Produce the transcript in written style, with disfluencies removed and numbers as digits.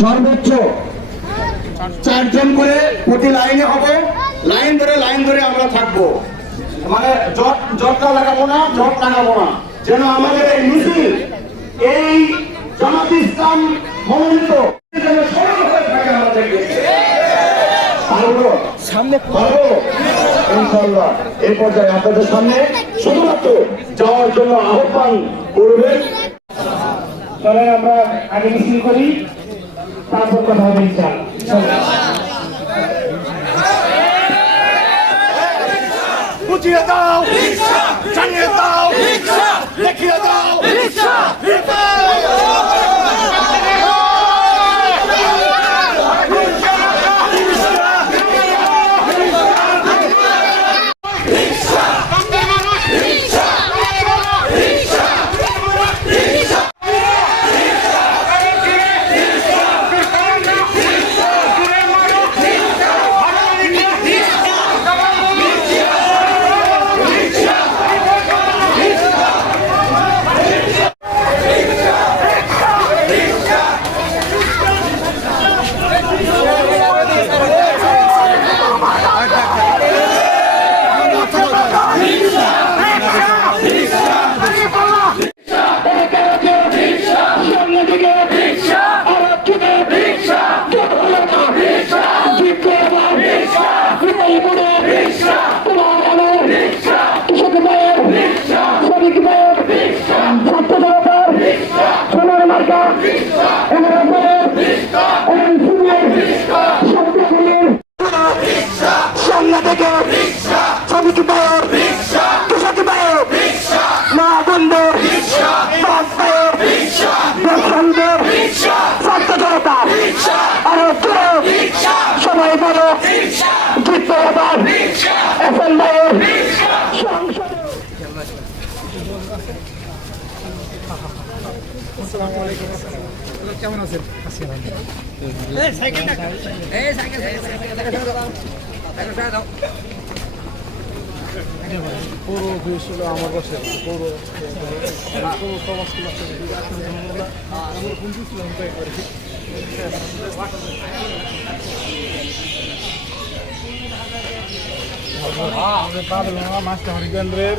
সর্বোচ্চ 4 জন করে প্রতি লাইনে হবে। লাইন ধরে আমরা থাকবো, মানে জটটা লাগাবো না, জট লাগাবো না, যেন আমাদের এই মিছিল, এই জামাত ইসলাম মনোনীত যেন সরল হয়ে থাকে আমাদেরকে। সামনে ইনশাআল্লাহ এই পর্যায়ে আপনাদের সামনে শুধুমাত্র যাওয়ার জন্য আহ্বান করবেন। চলেন আমরা আগে মিছিল করি, তারপর কথা হবে ইনশাআল্লাহ। বুঝিয়ে দাও, জানিয়ে দাও, দেখিয়ে দাও, সবাই বলো কেমন আছেন? পৌর ছিল আমার বসে পৌর সমাজ মাস্টার হরিকেন্দ্রের